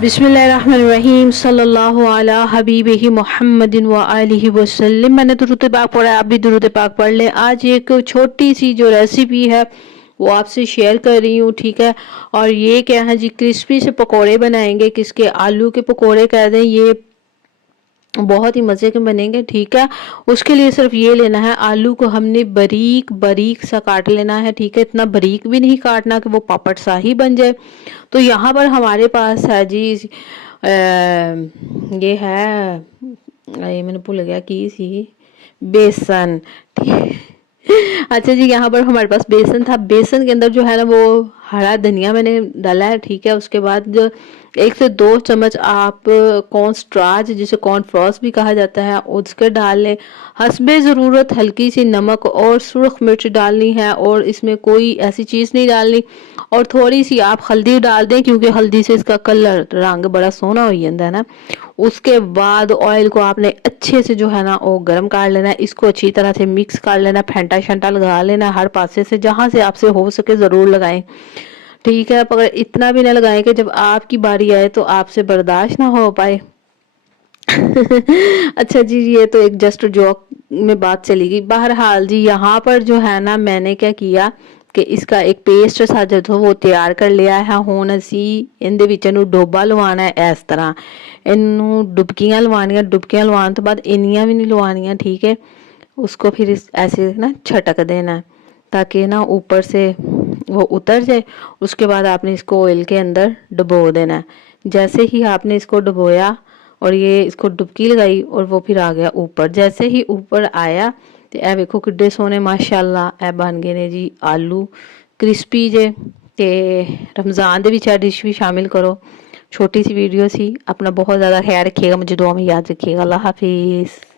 बिस्मिल्लाहिर्रहमानिर्रहीम सल्लल्लाहु अला हबीबिही मुहम्मदिन व आलिहि वसल्लम। मैंने दुरूद पाक पढ़ा, आप भी दुरूद पाक पढ़ लें। आज एक छोटी सी जो रेसिपी है वो आपसे शेयर कर रही हूँ, ठीक है। और ये क्या है जी, क्रिस्पी से पकोड़े बनाएंगे, किसके आलू के पकोड़े कह दें, ये बहुत ही मज़े के बनेंगे, ठीक है। उसके लिए सिर्फ ये लेना है, आलू को हमने बारीक बारीक सा काट लेना है, ठीक है। इतना बारीक भी नहीं काटना कि वो पापड़ सा ही बन जाए। तो यहाँ पर हमारे पास है जी ये है, ये मैंने भूल गया की सी, बेसन, ठीक। अच्छा जी, यहाँ पर हमारे पास बेसन था। बेसन के अंदर जो है ना वो हरा धनिया मैंने डाला है, ठीक है। उसके बाद जो 1 से 2 चम्मच आप कॉर्न स्टार्च, जिसे कॉर्न फ्लॉस भी कहा जाता है, उसके डाल लें। हस्बे ज़रूरत हल्की सी नमक और सुर्ख मिर्च डालनी है, और इसमें कोई ऐसी चीज़ नहीं डालनी। और थोड़ी सी आप हल्दी डाल दें, क्योंकि हल्दी से इसका कलर रंग बड़ा सोना हो जाता है ना। उसके बाद ऑयल को आपने अच्छे से जो है ना वो गर्म कर लेना है। इसको अच्छी तरह से मिक्स कर लेना, फेंटा शंटा लगा लेना हर पासे से, जहाँ से आपसे हो सके ज़रूर लगाएं, ठीक है। पर इतना भी ना लगाएं कि जब आपकी बारी आए तो आपसे बर्दाश्त ना हो पाए। अच्छा जी, ये तो एक जस्ट जोक में बात चली गई। बहरहाल जी, यहाँ पर जो है ना मैंने क्या किया कि इसका एक पेस्ट सा जो वो तैयार कर लिया है। हुण असी इहदे विच इहनूं डोबा लवाना है, इस तरह इनू डुबकियां लवानियां। डुबकियां लवाने तो बाद इन्नियां भी नहीं लवानियां, ठीक है। उसको फिर इस ऐसे ना छटक देना है, ताकि ना ऊपर से वो उतर जाए। उसके बाद आपने इसको ऑयल के अंदर डुबो देना है। जैसे ही आपने इसको डुबोया और ये इसको डुबकी लगाई और वो फिर आ गया ऊपर। जैसे ही ऊपर आया तो ए वेखो किड्डे सोने माशाअल्लाह ए बन गए ने जी आलू क्रिस्पी जे। ते रमज़ान दे विच ए डिश भी शामिल करो। छोटी सी वीडियो सी। अपना बहुत ज़्यादा ख्याल रखिएगा, मुझे दुआ में याद रखिएगा। अल्लाह हाफिज़।